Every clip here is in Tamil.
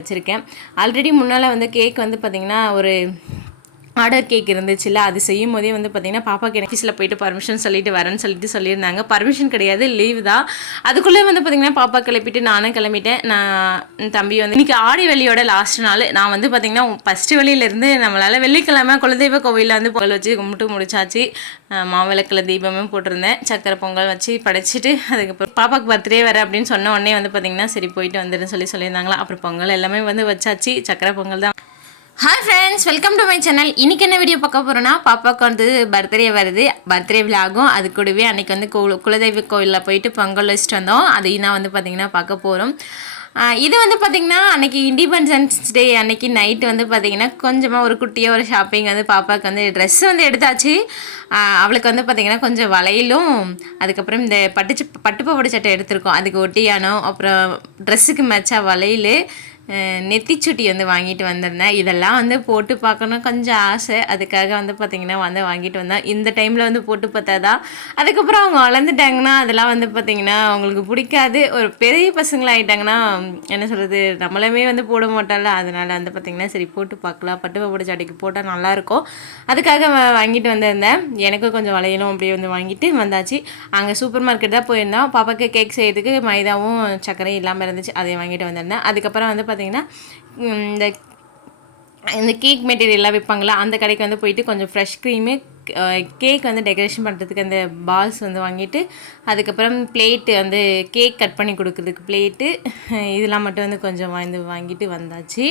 வச்சுருக்கேன். ஆல்ரெடி முன்னால் வந்து கேக் வந்து பார்த்திங்கன்னா ஒரு ஆர்டர் கேக் இருந்துச்சுல்ல, அது செய்யும் போதே வந்து பார்த்திங்கன்னா பாப்பாக்கு ஆஃபீஸில் போயிட்டு பர்மிஷன் சொல்லிட்டு வரேன்னு சொல்லியிருந்தாங்க. பர்மிஷன் கிடையாது, லீவ் தான். அதுக்குள்ளே வந்து பார்த்திங்கன்னா பாப்பா கிளப்பிட்டு நானும் கிளம்பிட்டேன். நான் தம்பி வந்து இன்றைக்கி ஆடி வெள்ளியோட லாஸ்ட் நாள். நான் வந்து பார்த்திங்கன்னா ஃபஸ்ட்டு வெள்ளியிலேருந்து நம்மளால் வெள்ளிக்கிழமை குலதெய்வ கோவிலில் வந்து பொங்கல் வச்சு கும்பிட்டு முடிச்சாச்சு. மாவிளக்கில் தீபமும் போட்டிருந்தேன். சக்கரை பொங்கல் வச்சு படைச்சிட்டு அதுக்கப்புறம் பாப்பாவுக்கு பர்த்டே வர அப்படின்னு சொன்ன உடனே வந்து பார்த்திங்கன்னா சரி போயிட்டு வந்துடுன்னு சொல்லியிருந்தாங்களா. அப்புறம் பொங்கல் எல்லாமே வந்து வச்சாச்சு. சக்கரை பொங்கல் தான். Hi friends, welcome to my channel. இன்றைக்கி என்ன வீடியோ பார்க்க போகிறோன்னா, பாப்பாவுக்கு வந்து பர்த்டே வருது. பர்த்டே விலாகும். அது கூடவே அன்றைக்கி வந்து குலதெய்வ கோவிலில் போயிட்டு பொங்கல் வச்சுட்டு வந்தோம். அதையும் தான் வந்து பார்த்திங்கன்னா பார்க்க போகிறோம். இது வந்து பார்த்திங்கன்னா அன்றைக்கி இண்டிபெண்டன்ஸ் டே அன்றைக்கி நைட்டு வந்து பார்த்திங்கன்னா கொஞ்சமாக ஒரு குட்டியாக ஒரு ஷாப்பிங் வந்து பாப்பாவுக்கு வந்து ட்ரெஸ்ஸு வந்து எடுத்தாச்சு. அவளுக்கு வந்து பார்த்திங்கன்னா கொஞ்சம் வளையலும் அதுக்கப்புறம் இந்த பட்டுப்பாவாடை சட்டை எடுத்திருக்கோம். அதுக்கு ஒட்டியானோம். அப்புறம் ட்ரெஸ்ஸுக்கு மேட்சாக வளையல், நெத்திச்சுட்டி வந்து வாங்கிட்டு வந்திருந்தேன். இதெல்லாம் வந்து போட்டு பார்க்கணும் கொஞ்சம் ஆசை. அதுக்காக வந்து பார்த்திங்கன்னா வந்து வாங்கிட்டு வந்தேன். இந்த டைமில் வந்து போட்டு பார்த்தாதான். அதுக்கப்புறம் அவங்க வளர்ந்துட்டாங்கன்னா அதெல்லாம் வந்து பார்த்திங்கன்னா அவங்களுக்கு பிடிக்காது. ஒரு பெரிய பசங்களாகிட்டாங்கன்னா என்ன சொல்கிறது, நம்மளுமே வந்து போட மாட்டால. அதனால் வந்து பார்த்திங்கன்னா சரி போட்டு பார்க்கலாம், பட்டுப்பாவாடை சட்டைக்கு போட்டால் நல்லாயிருக்கும். அதுக்காக வாங்கிட்டு வந்திருந்தேன். எனக்கும் கொஞ்சம் வளையலும் அப்படியே வந்து வாங்கிட்டு வந்தாச்சு. அங்கே சூப்பர் மார்க்கெட் தான் போயிருந்தோம். பாப்பாவுக்கு கேக் செய்யறதுக்கு மைதாவும் சர்க்கரையும் இல்லாமல் இருந்துச்சு, அதையும் வாங்கிட்டு வந்திருந்தேன். அதுக்கப்புறம் வந்து பார்த்திங்கன்னா இந்த கேக் மெட்டீரியல்லாம் விற்பாங்களா, அந்த கடைக்கு வந்து போயிட்டு கொஞ்சம் ஃப்ரெஷ் க்ரீமு, கேக் வந்து டெக்கரேஷன் பண்ணுறதுக்கு அந்த பால்ஸ் வந்து வாங்கிட்டு, அதுக்கப்புறம் பிளேட்டு வந்து கேக் கட் பண்ணி கொடுக்குறதுக்கு பிளேட்டு, இதெல்லாம் மட்டும் வந்து கொஞ்சம் வாங்கிட்டு வந்தாச்சு.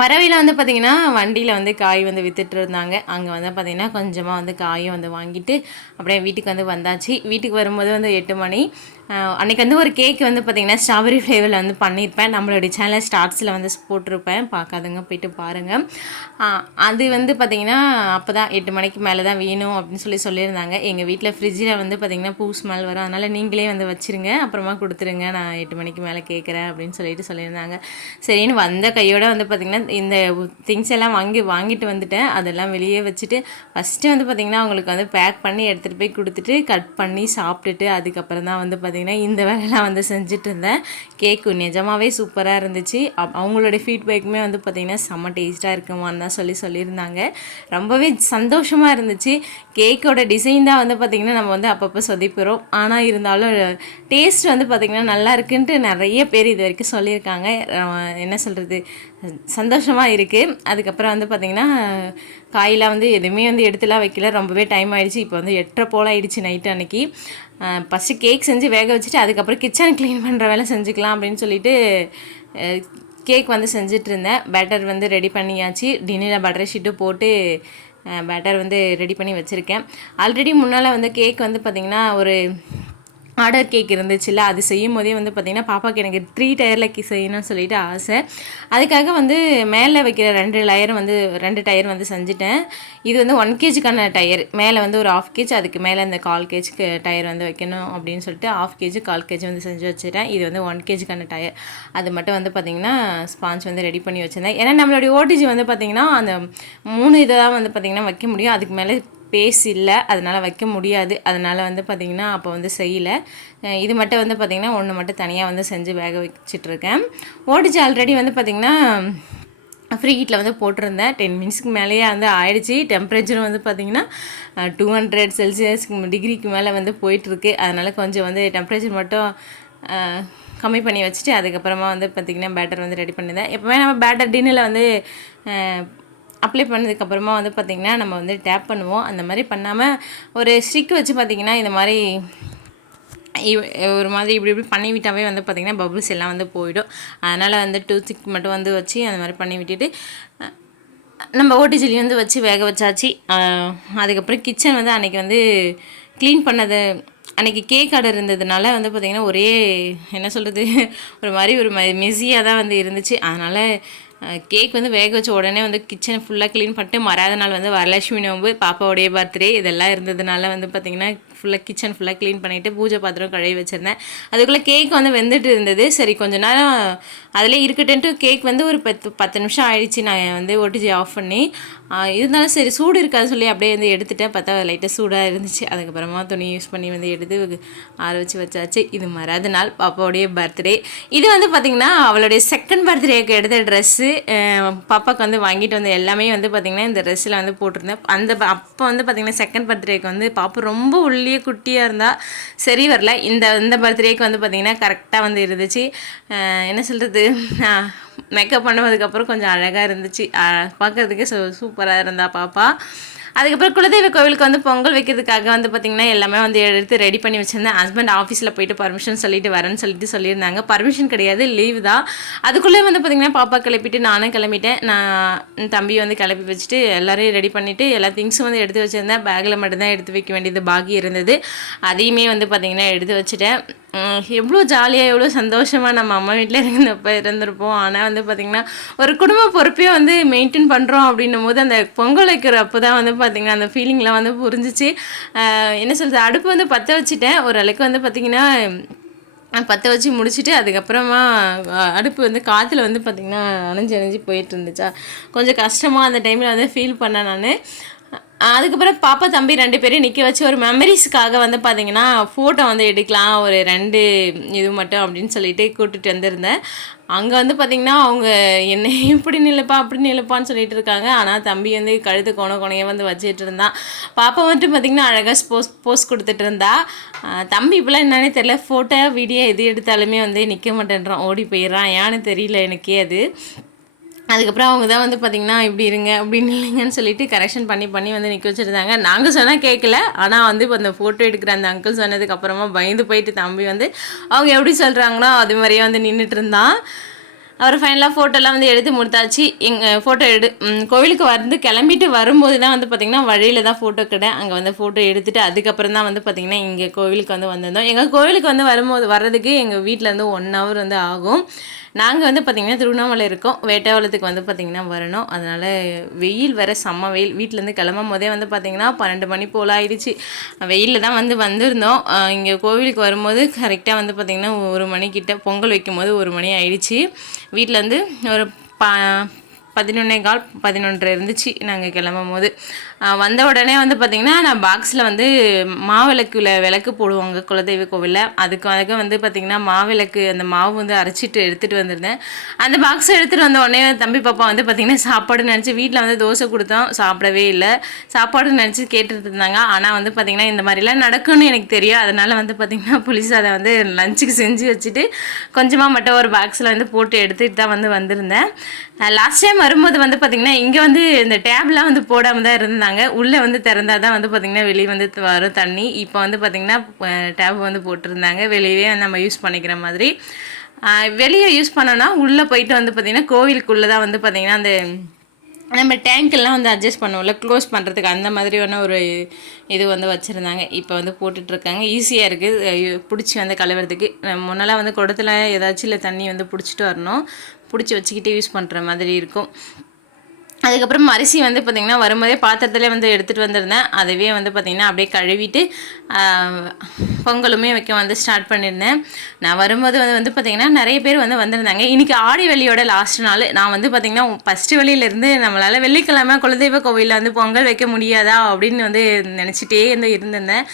வரவையில் வந்து பார்த்திங்கன்னா வண்டியில் வந்து காய் வந்து விற்றுட்டு இருந்தாங்க. அங்கே வந்து பார்த்திங்கன்னா கொஞ்சமாக வந்து காயும் வந்து வாங்கிட்டு அப்படியே வீட்டுக்கு வந்து வந்தாச்சு. வீட்டுக்கு வரும்போது வந்து 8 மணி. அன்றைக்கி வந்து ஒரு கேக் வந்து பார்த்திங்கன்னா ஸ்ட்ராபெரி ஃப்ளேவரில் வந்து பண்ணியிருப்பேன். நம்மளுடைய சேனல் ஸ்டார்ட்ஸில் வந்து போட்டிருப்பேன், பார்க்காதுங்க போய்ட்டு பாருங்கள். அது வந்து பார்த்திங்கன்னா அப்போ தான் 8 மணிக்கு மேலே தான் வேணும் அப்படின்னு சொல்லியிருந்தாங்க. எங்கள் வீட்டில் ஃப்ரிட்ஜில் வந்து பார்த்திங்கன்னா பூ ஸ்மெல் வரும், அதனால் நீங்களே வந்து வச்சுருங்க, அப்புறமா கொடுத்துருங்க, நான் 8 மணிக்கு மேலே கேட்குறேன் அப்படின்னு சொல்லியிருந்தாங்க. சரின்னு வந்த கையோடு வந்து பார்த்திங்கன்னா இந்த திங்ஸ் எல்லாம் வாங்கிட்டு வந்துட்டேன். அதெல்லாம் வெளியே வச்சுட்டு ஃபஸ்ட்டு வந்து பார்த்திங்கன்னா அவங்களுக்கு வந்து பேக் பண்ணி எடுத்துகிட்டு போய் கொடுத்துட்டு கட் பண்ணி சாப்பிட்டுட்டு அதுக்கப்புறம் தான் வந்து பார்த்திங்கன்னா இந்த வேலையெல்லாம் வந்து செஞ்சுட்டு இருந்தேன். கேக்கு நிஜமாகவே சூப்பராக இருந்துச்சு. அவங்களோட ஃபீட்பேக்குமே வந்து பார்த்திங்கன்னா செம்ம டேஸ்ட்டாக இருக்குமான்னு தான் சொல்லியிருந்தாங்க. ரொம்பவே சந்தோஷமாக இருந்துச்சு. கேக்கோட டிசைன் தான் வந்து பார்த்திங்கன்னா நம்ம வந்து அப்பப்போ சொதிப்புறோம். ஆனால் இருந்தாலும் டேஸ்ட் வந்து பார்த்திங்கன்னா நல்லா இருக்குன்ட்டு நிறைய பேர் இது வரைக்கும் சொல்லியிருக்காங்க. என்ன சொல்கிறது, சந்தோஷமாக இருக்குது. அதுக்கப்புறம் வந்து பார்த்திங்கன்னா காயெலாம் வந்து எதுவுமே வந்து எடுத்துலாம் வைக்கல. ரொம்பவே டைம் ஆகிடுச்சு. இப்போ வந்து 8:30 போல் ஆகிடுச்சு நைட்டு. அன்றைக்கி ஃபஸ்ட்டு கேக் செஞ்சு வேக வச்சுட்டு அதுக்கப்புறம் கிச்சன் க்ளீன் பண்ணுற வேலை செஞ்சுக்கலாம் அப்படின்னு சொல்லிட்டு கேக் வந்து செஞ்சிட்ருந்தேன். பேட்டர் வந்து ரெடி பண்ணியாச்சு. டின்னில் பட்டர் ஷீட்டு போட்டு பேட்டர் வந்து ரெடி பண்ணி வச்சுருக்கேன். ஆல்ரெடி முன்னால் வந்து கேக் வந்து பார்த்திங்கன்னா ஒரு ஆர்டர் கேக் இருந்துச்சுல்ல, அது செய்யும் போதே வந்து பார்த்திங்கன்னா பாப்பாவுக்கு எனக்கு 3 டயரில் செய்யணும்னு சொல்லிட்டு ஆசை. அதுக்காக வந்து மேலே வைக்கிற 2 டயர் வந்து செஞ்சுட்டேன். இது வந்து 1 kgக்கான டயர், மேலே வந்து ஒரு 1/2 kg, அதுக்கு மேலே இந்த 1/4 kgக்கு டயர் வந்து வைக்கணும் அப்படின்னு சொல்லிட்டு 1/2 kg 1/4 kg வந்து செஞ்சு வச்சுட்டேன். இது வந்து 1 kgக்கான டயர். அது மட்டும் வந்து பார்த்திங்கன்னா ஸ்பாஞ்ச் வந்து ரெடி பண்ணி வச்சுருந்தேன். ஏன்னா நம்மளுடைய ஓடிஜி வந்து பார்த்திங்கன்னா அந்த 3 இதை தான் வந்து பார்த்திங்கன்னா வைக்க முடியும். அதுக்கு மேலே பேஸ் இல்லை, அதனால் வைக்க முடியாது. அதனால் வந்து பார்த்திங்கன்னா அப்போ வந்து செய்யலை. இது மட்டும் வந்து பார்த்திங்கன்னா ஒன்று மட்டும் தனியாக வந்து செஞ்சு வேக வச்சிட்ருக்கேன். ஓடிச்சு ஆல்ரெடி வந்து பார்த்திங்கன்னா ஃப்ரீ ஹீட்டில் வந்து போட்டிருந்தேன். 10 மினிட்ஸ்க்கு மேலேயே வந்து ஆயிடுச்சு. டெம்பரேச்சரும் வந்து பார்த்திங்கன்னா 200 செல்சியஸ்க்கு டிகிரிக்கு மேலே வந்து போயிட்டுருக்கு. அதனால் கொஞ்சம் வந்து டெம்பரேச்சர் மட்டும் கம்மி பண்ணி வச்சுட்டு அதுக்கப்புறமா வந்து பார்த்திங்கன்னா பேட்டர் வந்து ரெடி பண்ணியிருந்தேன். எப்போவுமே நம்ம பேட்டர் டின்னில் வந்து அப்ளை பண்ணதுக்கப்புறமா வந்து பார்த்திங்கன்னா நம்ம வந்து டேப் பண்ணுவோம். அந்த மாதிரி பண்ணாமல் ஒரு ஸ்டிக் வச்சு பார்த்திங்கன்னா இந்த மாதிரி ஒரு மாதிரி இப்படி பண்ணி விட்டாவே வந்து பார்த்திங்கன்னா பபுள்ஸ் எல்லாம் வந்து போயிடும். அதனால் வந்து டூத்பிக் மட்டும் வந்து வச்சு அந்த மாதிரி பண்ணி விட்டுட்டு நம்ம ஓடிஜிலி வந்து வச்சு வேக வச்சாச்சு. அதுக்கப்புறம் கிச்சன் வந்து அன்றைக்கி வந்து க்ளீன் பண்ணது, அன்றைக்கி கேக் ஆர்டர் இருந்ததுனால வந்து பார்த்திங்கன்னா ஒரே என்ன சொல்கிறது, ஒரு மெஸியாக தான் வந்து இருந்துச்சு. அதனால் கேக் வந்து வேக வச்ச உடனே வந்து கிச்சனை ஃபுல்லாக க்ளீன் பண்ணிட்டு மறாத நாள் வந்து வரலட்சுமி நோம்பு, பாப்பாவுடைய பர்த்டே, இதெல்லாம் இருந்ததுனால வந்து பார்த்திங்கன்னா ஃபுல்லாக கிச்சன் ஃபுல்லாக க்ளீன் பண்ணிவிட்டு பூஜை பாத்திரம் கழுவி வச்சுருந்தேன். அதுக்குள்ளே கேக் வந்து வெந்துட்டு இருந்தது. சரி கொஞ்சம் நேரம் அதிலே இருக்கட்டுன்ட்டு கேக் வந்து ஒரு 10 நிமிஷம் ஆயிடுச்சு நான் வந்து ஓடிஜி ஆஃப் பண்ணி. இருந்தாலும் சரி சூடு இருக்காது சொல்லி அப்படியே வந்து எடுத்துகிட்டேன். பார்த்தா லைட்டாக சூடாக இருந்துச்சு. அதுக்கப்புறமா துணி யூஸ் பண்ணி வந்து எடுத்து ஆற வச்சாச்சு. இது மறாத நாள் பாப்பாவுடைய பர்த்டே. இது வந்து பார்த்திங்கன்னா அவளுடைய செகண்ட் பர்த்டேக்கு எடுத்த ட்ரெஸ்ஸு. பாப்பாவுக்கு வந்து வாங்கிட்டு வந்து எல்லாமே வந்து பார்த்திங்கன்னா இந்த ட்ரெஸ்ஸில் வந்து போட்டிருந்தேன். அப்போ வந்து பார்த்திங்கன்னா செகண்ட் பர்த்டேக்கு வந்து பாப்பா ரொம்ப உள்ளே குட்டியாக இருந்தால் சரி வரல. இந்த பர்த்டேக்கு வந்து பார்த்திங்கன்னா கரெக்டாக வந்து இருந்துச்சு. என்ன சொல்கிறது, மேக்கப் பண்ணுவதுக்கப்புறம் கொஞ்சம் அழகாக இருந்துச்சு. பார்க்குறதுக்கே சூப்பராக இருந்தா பாப்பா. அதுக்கப்புறம் குலதெய்வ கோவிலுக்கு வந்து பொங்கல் வைக்கிறதுக்காக வந்து பார்த்திங்கன்னா எல்லாமே வந்து எடுத்து ரெடி பண்ணி வச்சுருந்தேன். ஹஸ்பண்ட் ஆஃபீஸில் போயிட்டு பர்மிஷன் சொல்லிட்டு வரேன்னு சொல்லியிருந்தாங்க. பர்மிஷன் கிடையாது, லீவ் தான். அதுக்குள்ளே வந்து பார்த்திங்கன்னா பாப்பா கிளப்பிட்டு நானும் கிளம்பிட்டேன். நான் தம்பி வந்து கிளப்பி வச்சுட்டு எல்லோரையும் ரெடி பண்ணிவிட்டு எல்லா திங்ஸும் வந்து எடுத்து வச்சுருந்தேன். பேக்கில் மட்டும்தான் எடுத்து வைக்க வேண்டியது பாக்கி இருந்தது. அதையுமே வந்து பார்த்திங்கன்னா எடுத்து வச்சுட்டேன். எவ்வளோ ஜாலியாக எவ்வளோ சந்தோஷமாக நம்ம அம்மா வீட்டில் இருந்திருப்போம். ஆனால் வந்து பார்த்திங்கன்னா ஒரு குடும்ப பொறுப்பையும் வந்து மெயின்டைன் பண்ணுறோம் அப்படின்னும் போது அந்த பொங்கல் வைக்கிறப்போ தான் வந்து பார்த்திங்கன்னா அந்த ஃபீலிங்லாம் வந்து புரிஞ்சிச்சு. என்ன சொல்கிறது, அடுப்பு வந்து பற்ற வச்சுட்டேன். ஓரளவுக்கு வந்து பார்த்திங்கன்னா பற்ற வச்சு முடிச்சுட்டு அதுக்கப்புறமா அடுப்பு வந்து காற்றுல வந்து பார்த்திங்கன்னா அணைஞ்சு போயிட்டு இருந்துச்சா, கொஞ்சம் கஷ்டமாக அந்த டைமில் வந்து ஃபீல் பண்ணேன் நான். அதுக்கப்புறம் பாப்பா தம்பி 2 பேரையும் நிற்க வச்சு ஒரு மெமரிஸ்க்காக வந்து பார்த்திங்கன்னா ஃபோட்டோ வந்து எடுக்கலாம் ஒரு 2 இது மட்டும் அப்படின்னு சொல்லிட்டு கூப்பிட்டுட்டு வந்திருந்தேன். அங்கே வந்து பார்த்திங்கன்னா அவங்க என்ன இப்படி நிலைப்பா அப்படி நிலைப்பான்னு சொல்லிட்டு இருக்காங்க. ஆனால் தம்பி வந்து கழுத்து கோணையாக வந்து வச்சுட்டு இருந்தான். பாப்பா வந்துட்டு பார்த்திங்கன்னா அழகாக போஸ் கொடுத்துட்டு இருந்தா. தம்பி இப்போலாம் என்னன்னே தெரியல, ஃபோட்டோ வீடியோ எது எடுத்தாலுமே வந்து நிற்க மாட்டேன்றான், ஓடி போயிடுறான். ஏன்னு தெரியல எனக்கே அது. அதுக்கப்புறம் அவங்க தான் வந்து பார்த்திங்கன்னா இப்படி இருங்க அப்படின்னு இல்லைங்கன்னு சொல்லிட்டு கரெக்ஷன் பண்ணி வந்து நிற்க வச்சுருந்தாங்க. நாங்கள் சொன்னால் கேட்கல. ஆனால் வந்து இப்போ அந்த ஃபோட்டோ எடுக்கிற அந்த அங்கிள் சொன்னதுக்கப்புறமா பயந்து போயிட்டு தம்பி வந்து அவங்க எப்படி சொல்கிறாங்களோ அது மாதிரியே வந்து நின்றுட்டு இருந்தான். அவர் ஃபைனலாக ஃபோட்டோலாம் வந்து எடுத்து முடித்தாச்சு. எங்கள் ஃபோட்டோ கோவிலுக்கு வந்து கிளம்பிட்டு வரும்போது தான் வந்து பார்த்திங்கன்னா வழியில் தான் ஃபோட்டோ கடை. அங்கே வந்து ஃபோட்டோ எடுத்துகிட்டு அதுக்கப்புறம் தான் வந்து பார்த்திங்கன்னா இங்கே கோவிலுக்கு வந்து வந்திருந்தோம். எங்கள் கோவிலுக்கு வந்து வர்றதுக்கு எங்கள் வீட்டிலேருந்து 1 hour வந்து ஆகும். நாங்கள் வந்து பார்த்திங்கன்னா திருவண்ணாமலை இருக்கோம். வேட்டாவளத்துக்கு வந்து பார்த்திங்கன்னா வரணும். அதனால் வெயில் வேறு செம்ம வெயில். வீட்டிலேருந்து கிளம்பும் போதே வந்து பார்த்திங்கன்னா 12 மணி போல் ஆயிடுச்சு. வெயிலில் தான் வந்திருந்தோம். இங்கே கோவிலுக்கு வரும்போது கரெக்டாக வந்து பார்த்திங்கன்னா 1 மணிக்கிட்ட பொங்கல் வைக்கும் போது 1 மணி ஆயிடுச்சு. வீட்டிலேருந்து ஒரு 11:15 11 இருந்துச்சு நாங்கள் கிளம்பும் போது. வந்த உடனே வந்து பார்த்திங்கன்னா நான் பாக்ஸில் வந்து மாவிளக்கில் விளக்கு போடுவாங்க குலதெய்வ கோவிலில். அதுக்கு வந்து பார்த்திங்கன்னா மாவிளக்கு அந்த மாவு வந்து அரைச்சிட்டு எடுத்துகிட்டு வந்திருந்தேன். அந்த பாக்ஸை எடுத்துகிட்டு வந்த உடனே தம்பி பாப்பா வந்து பார்த்திங்கன்னா சாப்பாடு நினச்சி வீட்டில் வந்து தோசை கொடுத்தோம், சாப்பிடவே இல்லை. சாப்பாடு நினச்சி கேட்டுட்டு இருந்தாங்க. ஆனால் வந்து பார்த்திங்கன்னா இந்த மாதிரிலாம் நடக்கும்னு எனக்கு தெரியும். அதனால் வந்து பார்த்திங்கன்னா புளிஸ் அதை வந்து லஞ்சுக்கு செஞ்சு வச்சுட்டு கொஞ்சமாக மட்டும் ஒரு பாக்ஸில் வந்து போட்டு எடுத்துகிட்டு தான் வந்து வந்திருந்தேன். லாஸ்ட் டைம் வரும்போது வந்து பார்த்திங்கன்னா இங்கே வந்து இந்த டேப்லாம் வந்து போடாமல் தான் இருந்தாங்க. உள்ளே வந்து திறந்தால் தான் வந்து பார்த்திங்கன்னா வெளியே வந்து வரும் தண்ணி. இப்போ வந்து பார்த்திங்கன்னா டேப் வந்து போட்டிருந்தாங்க, வெளியே நம்ம யூஸ் பண்ணிக்கிற மாதிரி. வெளியே யூஸ் பண்ணோன்னா உள்ளே போயிட்டு வந்து பார்த்திங்கன்னா கோவிலுக்குள்ளே தான் வந்து பார்த்திங்கன்னா அந்த நம்ம டேங்க்கெல்லாம் வந்து அட்ஜஸ்ட் பண்ணுவோம்ல க்ளோஸ் பண்ணுறதுக்கு, அந்த மாதிரியான ஒரு இது வந்து வச்சுருந்தாங்க. இப்போ வந்து போட்டுட்ருக்காங்க. ஈஸியாக இருக்குது பிடிச்சி வந்து கழுவுறதுக்கு. முன்னெல்லாம் வந்து குடத்தில் ஏதாச்சும் இல்லை தண்ணி வந்து பிடிச்சிட்டு வரணும், பிடிச்சி வச்சுக்கிட்டே யூஸ் பண்ணுற மாதிரி இருக்கும். அதுக்கப்புறம் அரிசி வந்து பார்த்திங்கன்னா வரும்போதே பாத்திரத்துலேயே வந்து எடுத்துகிட்டு வந்திருந்தேன். அதுவே வந்து பார்த்திங்கன்னா அப்படியே கழுவிட்டு பொங்கலுமே வைக்க வந்து ஸ்டார்ட் பண்ணியிருந்தேன். நான் வரும்போது வந்து பார்த்திங்கன்னா நிறைய பேர் வந்து வந்திருந்தாங்க. இன்றைக்கி ஆடி வெள்ளியோட லாஸ்ட் நாள். நான் வந்து பார்த்திங்கன்னா ஃபஸ்ட்டு வெள்ளியிலேருந்து நம்மளால் வெள்ளிக்கிழமை குலதெய்வ கோவிலில் வந்து பொங்கல் வைக்க முடியாதா அப்படின்னு வந்து நினச்சிட்டே இருந்திருந்தேன்.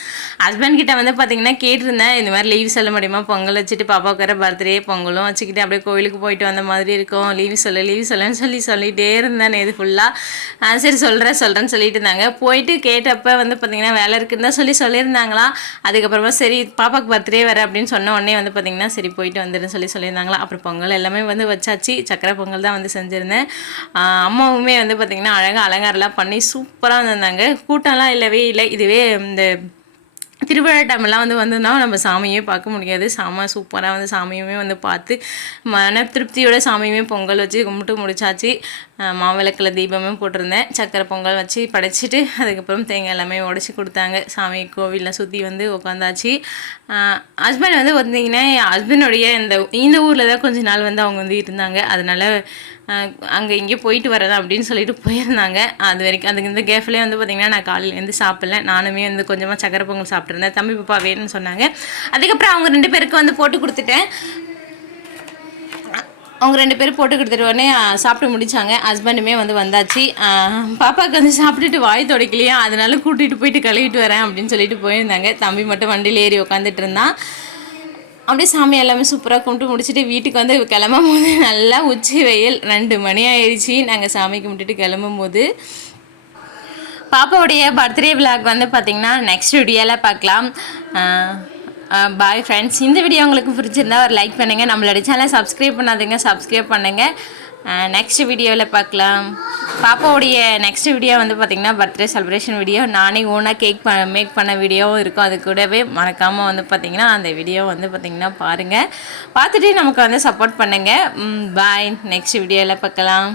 ஹஸ்பண்ட் கிட்ட வந்து பார்த்திங்கன்னா கேட்டிருந்தேன், இந்த மாதிரி லீவ் சொல்ல முடியுமா, பொங்கல் வச்சுட்டு பாப்பாவுக்கு வர பர்த்டே பொங்கலும் வச்சுக்கிட்டு அப்படியே கோவிலுக்கு போயிட்டு வந்த மாதிரி இருக்கும், லீவ் சொல்லுன்னு சொல்லிகிட்டே இருந்தேன் இது ஃபுல்லாக. சரி சொல்கிறேன்னு சொல்லிட்டு இருந்தாங்க. போயிட்டு கேட்டப்போ வந்து பார்த்திங்கன்னா வேலை இருக்குன்னு தான் சொல்லியிருந்தாங்களாம். அதுக்கப்புறமா சரி பாப்பாவுக்கு பர்த்டே வர அப்படின்னு சொன்ன உடனே வந்து பார்த்திங்கன்னா சரி போயிட்டு வந்துடுன்னு சொல்லியிருந்தாங்களா. அப்புறம் பொங்கல் எல்லாமே வந்து வச்சாச்சு. சக்கரை பொங்கல் தான் வந்து செஞ்சுருந்தேன். அம்மாவுமே வந்து பார்த்திங்கன்னா அழகாக அலங்காரம்லாம் பண்ணி சூப்பராக வந்திருந்தாங்க. கூட்டம்லாம் இல்லவே இல்லை. இதுவே இந்த திருவிழா டைம்லாம் வந்து வந்தோம்னா நம்ம சாமியே பார்க்க முடியாது. சூப்பராக வந்து சாமியுமே வந்து பார்த்து மன திருப்தியோட சாமியுமே பொங்கல் வச்சு கும்பிட்டு முடிச்சாச்சு. மாவிளக்கில் தீபமே போட்டிருந்தேன். சக்கரை பொங்கல் வச்சு படைச்சிட்டு அதுக்கப்புறம் தேங்காய் எல்லாமே உடச்சி கொடுத்தாங்க. சாமி கோவிலில் சுற்றி வந்து உட்காந்தாச்சு. ஹஸ்பண்ட் வந்து பார்த்திங்கன்னா ஹஸ்பண்டுடைய இந்த ஊரில் தான் கொஞ்ச நாள் வந்து அவங்க வந்து இருந்தாங்க. அதனால் அங்கே இங்கே போயிட்டு வரதா அப்படின்னு சொல்லிட்டு போயிருந்தாங்க. அது வரைக்கும் அதுக்கு இந்த கேஃப்லேயே வந்து பார்த்திங்கன்னா நான் காலையிலேருந்து சாப்பிட்ல. நானுமே வந்து கொஞ்சமாக சக்கரை பொங்கல் சாப்பிட்டேன். சாப்பிட்ருந்தேன். தம்பி பாப்பா வேணும்னு சொன்னாங்க. அதுக்கப்புறம் அவங்க 2 பேருக்கு வந்து போட்டு கொடுத்துட்டேன். அவங்க 2 பேரும் போட்டு கொடுத்துட்டு உடனே சாப்பிட்டு முடித்தாங்க. ஹஸ்பண்டுமே வந்து வந்தாச்சு. பாப்பாவுக்கு வந்து சாப்பிட்டுட்டு வாய் துடைக்கலையா, அதனால கூட்டிகிட்டு போயிட்டு கழுவிட்டு வரேன் அப்படின்னு சொல்லிட்டு போயிருந்தாங்க. தம்பி மட்டும் வண்டியில் ஏறி உட்காந்துட்டு இருந்தான். அப்படியே சாமி எல்லாமே சூப்பராக கும்பிட்டு முடிச்சுட்டு வீட்டுக்கு வந்து கிளம்பும் போது நல்லா உச்சி வெயில் 2 மணி ஆயிடுச்சு. நாங்கள் சாமி கும்பிட்டுட்டு கிளம்பும் போது பாப்பாவுடைய பர்த்டே விளாக் வந்து பார்த்திங்கன்னா நெக்ஸ்ட் வீடியோவில் பார்க்கலாம். Bye friends. இந்த வீடியோ உங்களுக்கு பிடிச்சிருந்தா ஒரு லைக் பண்ணுங்கள். நம்மளோட சேனலை சப்ஸ்கிரைப் பண்ணாதுங்க, சப்ஸ்கிரைப் பண்ணுங்கள். நெக்ஸ்ட் வீடியோவில் பார்க்கலாம். பாப்பாவுடைய நெக்ஸ்ட் வீடியோ வந்து பார்த்திங்கன்னா பர்த்டே செலிப்ரேஷன் வீடியோ. நானே ஓனாக கேக் மேக் பண்ண வீடியோவும் இருக்கும். அது கூடவே மறக்காமல் வந்து பார்த்திங்கன்னா அந்த வீடியோ வந்து பார்த்திங்கன்னா பாருங்கள். பார்த்துட்டு நமக்கு வந்து சப்போர்ட் பண்ணுங்கள். பாய். நெக்ஸ்ட் வீடியோவில் பார்க்கலாம்.